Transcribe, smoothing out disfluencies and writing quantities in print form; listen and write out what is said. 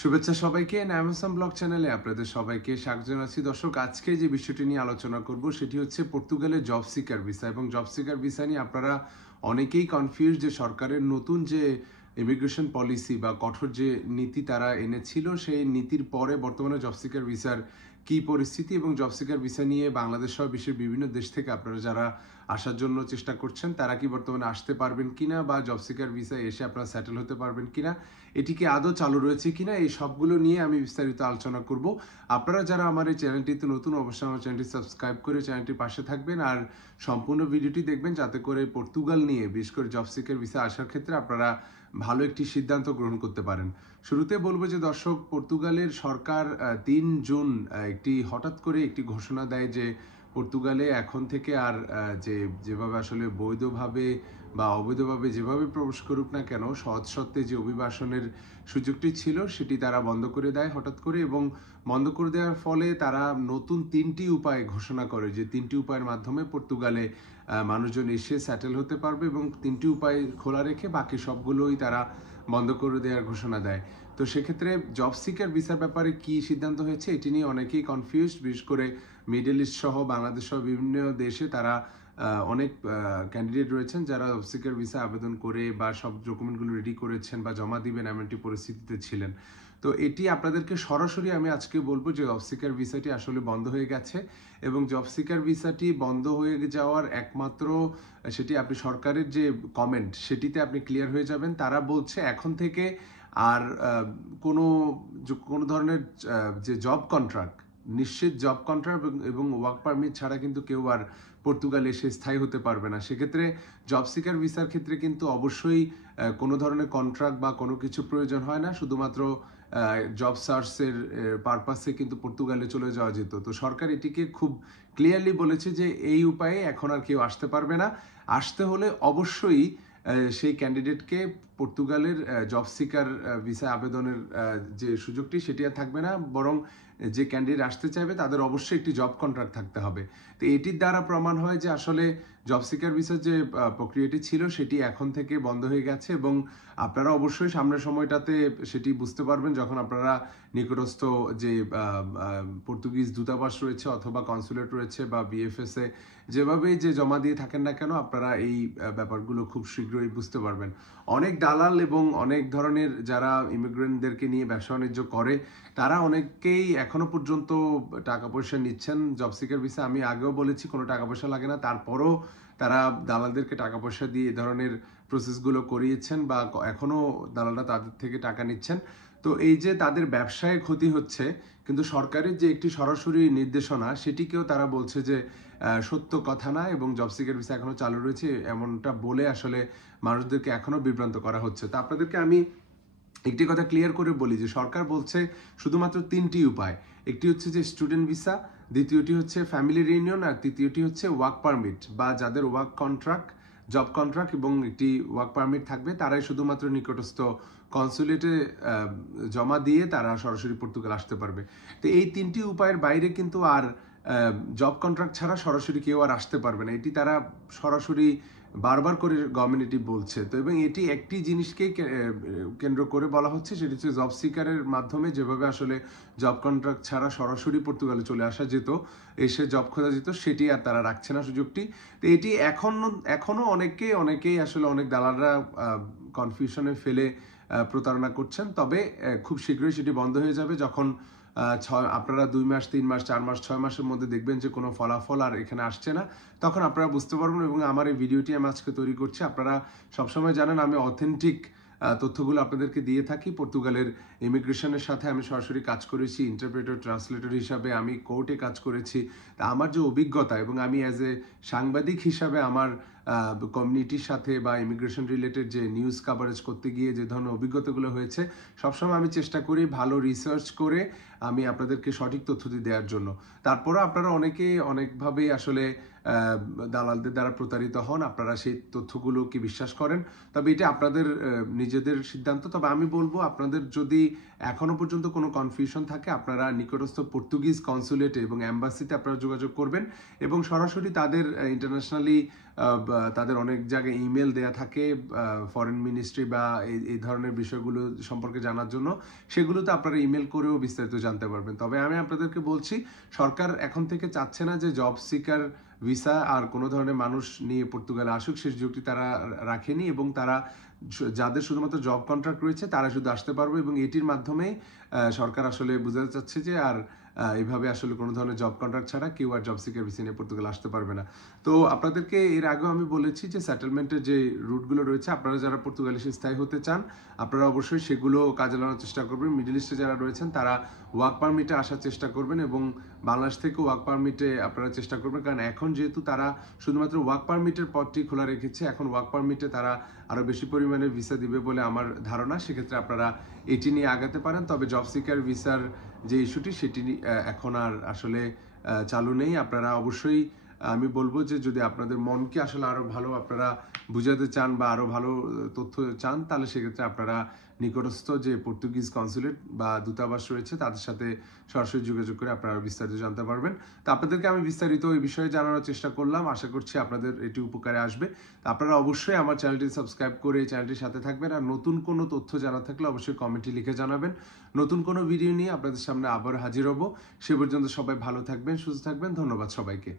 শুভেচ্ছা সবাইকে Amazon blog চ্যানেলে আপনাদের সবাইকে স্বাগত জানাচ্ছি। দর্শক, আজকে যে বিষয়টি নিয়ে আলোচনা করব সেটি হচ্ছে পর্তুগালের জব সিকার ভিসা। এবং জব সিকার ভিসা নিয়ে আপনারা অনেকেই কনফিউজ যে সরকারের নতুন যে ইমিগ্রেশন পলিসি বা কঠোর যে নীতি তারা এনেছিল, সেই নীতির পরে বর্তমানে জব সিকার ভিসার কি পরিস্থিতি এবং জব সিকার ভিসা নিয়ে বাংলাদেশ সহ বিশ্বের বিভিন্ন দেশ থেকে আপনারা যারা আসার জন্য চেষ্টা করছেন তারা কি বর্তমানে আসতে পারবেন কিনা, বা জব সিকার ভিসা এসে আপনারা সেটেল হতে পারবেন কিনা, এটি কি আদৌ চালু রয়েছে কিনা, এই সবগুলো নিয়ে আমি বিস্তারিত আলোচনা করব। আপনারা যারা আমার এই চ্যানেলটিতে নতুন, অবশ্যই আমার চ্যানেলটি সাবস্ক্রাইব করে চ্যানেলটির পাশে থাকবেন আর সম্পূর্ণ ভিডিওটি দেখবেন, যাতে করে পর্তুগাল নিয়ে বিশেষ করে জব সিকার ভিসা আসার ক্ষেত্রে আপনারা ভালো একটি সিদ্ধান্ত গ্রহণ করতে পারেন। শুরুতে বলবো যে দর্শক, পর্তুগালের সরকার 3 জুন একটি হঠাৎ করে একটি ঘোষণা দেয় যে পর্তুগালে এখন থেকে আর যেভাবে আসলে বৈধভাবে বা অবৈধভাবে যেভাবে প্রবেশ করুক না কেন, সহজ সত্ত্বে যে অভিবাসনের সুযোগটি ছিল সেটি তারা বন্ধ করে দেয় হঠাৎ করে। এবং বন্ধ করে দেওয়ার ফলে তারা নতুন 3টি উপায় ঘোষণা করে, যে 3টি উপায়ের মাধ্যমে পর্তুগালে মানুষজন এসে সেটেল হতে পারবে, এবং 3টি উপায় খোলা রেখে বাকি সবগুলোই তারা বন্ধ করে দেওয়ার ঘোষণা দেয়। তো সেক্ষেত্রে জব সিকার ভিসার ব্যাপারে কি সিদ্ধান্ত হয়েছে এটি নিয়ে অনেকেই কনফিউজ, বিশেষ করে মিডল ইস্ট সহ বাংলাদেশ সহ বিভিন্ন দেশে তারা অনেক ক্যান্ডিডেট রয়েছেন যারা জব সিকার ভিসা আবেদন করে বা সব ডকুমেন্টগুলো রেডি করেছেন বা জমা দিবেন এমন একটি পরিস্থিতিতে ছিলেন। তো এটি আপনাদেরকে সরাসরি আমি আজকে বলবো যে জব সিকার ভিসাটি আসলে বন্ধ হয়ে গেছে, এবং জব সিকার ভিসাটি বন্ধ হয়ে যাওয়ার একমাত্র সেটি আপনি সরকারের যে কমেন্ট সেটিতে আপনি ক্লিয়ার হয়ে যাবেন। তারা বলছে এখন থেকে আর কোনো কোনো ধরনের যে জব কন্ট্রাক্ট, নিশ্চিত জব কন্ট্রাক্ট এবং ওয়ার্ক পারমিট ছাড়া কিন্তু কেউ আর পর্তুগালে এসে স্থায়ী হতে পারবে না। সেক্ষেত্রে জব সিকার ভিসার ক্ষেত্রে কিন্তু অবশ্যই কোনো ধরনের কন্ট্রাক্ট বা কোনো কিছু প্রয়োজন হয় না, শুধুমাত্র জব সার্চের পারপাসে কিন্তু পর্তুগালে চলে যাওয়া যেত। তো সরকার এটিকে খুব ক্লিয়ারলি বলেছে যে এই উপায়ে এখন আর কেউ আসতে পারবে না। আসতে হলে অবশ্যই সেই ক্যান্ডিডেটকে পর্তুগালের জব সিকার ভিসা আবেদনের যে সুযোগটি সেটি আর থাকবে না, বরং যে ক্যান্ডিডেট আসতে চাইবে তাদের অবশ্যই একটি জব কন্ট্রাক্ট থাকতে হবে। তো এটির দ্বারা প্রমাণ হয় যে আসলে জব সিকার ভিসার যে প্রক্রিয়াটি ছিল সেটি এখন থেকে বন্ধ হয়ে গেছে। এবং আপনারা অবশ্যই সামনের সময়টাতে সেটি বুঝতে পারবেন যখন আপনারা নিকটস্থ যে পর্তুগিজ দূতাবাস রয়েছে অথবা কনসুলেট রয়েছে বা বিএফএসে যেভাবেই যে জমা দিয়ে থাকেন না কেন, আপনারা এই ব্যাপারগুলো খুব শীঘ্রই বুঝতে পারবেন। অনেক দালাল এবং অনেক ধরনের যারা ইমিগ্রেন্টদেরকে নিয়ে ব্যবসা বাণিজ্য করে তারা অনেকেই এখনো পর্যন্ত টাকা পয়সা নিচ্ছেন জব সিকার ভিসা। আমি আগেও বলেছি কোনো টাকা পয়সা লাগে না, তারপরও তারা দালালদেরকে টাকা পয়সা দিয়ে এ ধরনের প্রসেসগুলো করিয়েছেন বা এখনও দালালরা তাদের থেকে টাকা নিচ্ছেন। তো এই যে তাদের ব্যবসায় ক্ষতি হচ্ছে, কিন্তু সরকারের যে একটি সরাসরি নির্দেশনা সেটিকেও তারা বলছে যে সত্য কথা না, এবং জব সিকার ভিসা এখনো চালু রয়েছে এমনটা বলে আসলে মানুষদেরকে এখনো বিভ্রান্ত করা হচ্ছে। তো আপনাদেরকে আমি একটি কথা ক্লিয়ার করে বলি যে সরকার বলছে শুধুমাত্র 3টি উপায়। একটি হচ্ছে যে স্টুডেন্ট ভিসা, দ্বিতীয়টি হচ্ছে ফ্যামিলি রিউনিয়ন, আর তৃতীয়টি হচ্ছে ওয়ার্ক পারমিট, বা যাদের ওয়ার্ক কন্ট্রাক্ট, জব কন্ট্রাক্ট এবং একটি ওয়ার্ক পারমিট থাকবে তারাই শুধুমাত্র নিকটস্থ কনসুলেটে জমা দিয়ে তারা সরাসরি পর্তুগাল আসতে পারবে। তো এই 3টি উপায়ের বাইরে কিন্তু আর জব কন্ট্রাক্ট ছাড়া সরাসরি কেউ আর আসতে পারবে না, এটি তারা সরাসরি বারবার করে গভর্নমেন্ট এটি বলছে। তো এবং এটি একটি জিনিসকেই কেন্দ্র করে বলা হচ্ছে, সেটি হচ্ছে জব সিকারের মাধ্যমে যেভাবে আসলে জব কন্ট্রাক্ট ছাড়া সরাসরি পর্তুগালে চলে আসা যেত, এসে জব খোঁজা যেত, সেটি আর তারা রাখছে না সুযোগটি। তো এটি এখনো অনেকেই আসলে অনেক দালালরা কনফিউশনে ফেলে প্রতারণা করছেন। তবে খুব শীঘ্রই সেটি বন্ধ হয়ে যাবে যখন আপনারা 2 মাস, 3 মাস, 4 মাস, 6 মাসের মধ্যে দেখবেন যে কোনো ফলাফল আর এখানে আসছে না, তখন আপনারা বুঝতে পারবেন। এবং আমার এই ভিডিওটি আমি আজকে তৈরি করছি, আপনারা সবসময় জানেন আমি অথেন্টিক তথ্যগুলো আপনাদেরকে দিয়ে থাকি। পর্তুগালের ইমিগ্রেশনের সাথে আমি সরাসরি কাজ করেছি, ইন্টারপ্রেটার ট্রান্সলেটর হিসাবে আমি কোর্টে কাজ করেছি। তা আমার যে অভিজ্ঞতা, এবং আমি অ্যাজ এ সাংবাদিক হিসাবে আমার কমিউনিটির সাথে বা ইমিগ্রেশন রিলেটেড যে নিউজ কাভারেজ করতে গিয়ে যে ধরনের অভিজ্ঞতাগুলো হয়েছে, সবসময় আমি চেষ্টা করি ভালো রিসার্চ করে আমি আপনাদেরকে সঠিক তথ্যটি দেওয়ার জন্য। তারপরে আপনারা অনেকভাবেই আসলে দালালদের দ্বারা প্রতারিত হন, আপনারা সেই তথ্যগুলো কি বিশ্বাস করেন, তবে এটা আপনাদের নিজেদের সিদ্ধান্ত। তবে আমি বলবো, আপনাদের যদি এখনো পর্যন্ত কোনো কনফিউশন থাকে, আপনারা নিকটস্থ পর্তুগিজ কনসুলেটে এবং অ্যাম্বাসিতে আপনারা যোগাযোগ করবেন এবং সরাসরি তাদের ইন্টারন্যাশনালি তাদের অনেক জায়গায় ইমেল দেয়া থাকে ফরেন মিনিস্ট্রি বা এই ধরনের বিষয়গুলো সম্পর্কে জানার জন্য, সেগুলোতে আপনারা ইমেল করেও বিস্তারিত জানতে পারবেন। তবে আমি আপনাদেরকে বলছি, সরকার এখন থেকে চাচ্ছে না যে জব সিকার ভিসা আর কোনো ধরনের মানুষ নিয়ে পর্তুগালে আসুক, সেই সুযোগটি তারা রাখেনি, এবং তারা যাদের শুধুমাত্র জব কন্ট্রাক্ট রয়েছে তারা শুধু আসতে পারবে, এবং এটির মাধ্যমেই সরকার আসলে বোঝাতে চাচ্ছে যে আর এইভাবে আসলে কোনো ধরনের জব কন্ট্রাক্ট ছাড়া কেউ আর জব সিকার ভিসা নিয়ে পর্তুগাল আসতে পারবে না। তো আপনাদেরকে এর আগেও আমি বলেছি যে সেটেলমেন্টের যে রুটগুলো রয়েছে, আপনারা যারা পর্তুগালে এসে স্থায়ী হতে চান আপনারা অবশ্যই সেগুলো কাজে লাগানোর চেষ্টা করবেন। মিডল ইস্টে যারা রয়েছেন তারা ওয়ার্ক পারমিটে আসার চেষ্টা করবেন, এবং বাংলাদেশ থেকে ওয়ার্ক পারমিটে আপনারা চেষ্টা করবেন, কারণ এখন যেহেতু তারা শুধুমাত্র ওয়ার্ক পারমিটের পথটি খোলা রেখেছে, এখন ওয়ার্ক পারমিটে তারা আরও বেশি পরিমাণে ভিসা দিবে বলে আমার ধারণা। সেক্ষেত্রে আপনারা এটি নিয়ে আগাতে পারেন। তবে জব সিকার ভিসার যে ইস্যুটি সেটি এখন আর আসলে চালু নেই। আপনারা অবশ্যই, আমি বলবো যে যদি আপনাদের মনকে আসলে আরো ভালো আপনারা বুঝাতে চান বা আরো ভালো তথ্য চান, তাহলে সেক্ষেত্রে আপনারা নিকটস্থ যে পর্তুগিজ কনসুলেট বা দূতাবাস রয়েছে তাদের সাথে সরাসরি যোগাযোগ করে আপনারা বিস্তারিত জানতে পারবেন। তো আপনাদেরকে আমি বিস্তারিত এই বিষয়ে জানানোর চেষ্টা করলাম, আশা করছি আপনাদের এটি উপকারে আসবে। আপনারা অবশ্যই আমার চ্যানেলটি সাবস্ক্রাইব করে এই চ্যানেলটির সাথে থাকবেন, আর নতুন কোনো তথ্য জানা থাকলে অবশ্যই কমেন্টে লিখে জানাবেন। নতুন কোনো ভিডিও নিয়ে আপনাদের সামনে আবার হাজির হব। সে পর্যন্ত সবাই ভালো থাকবেন, সুস্থ থাকবেন। ধন্যবাদ সবাইকে।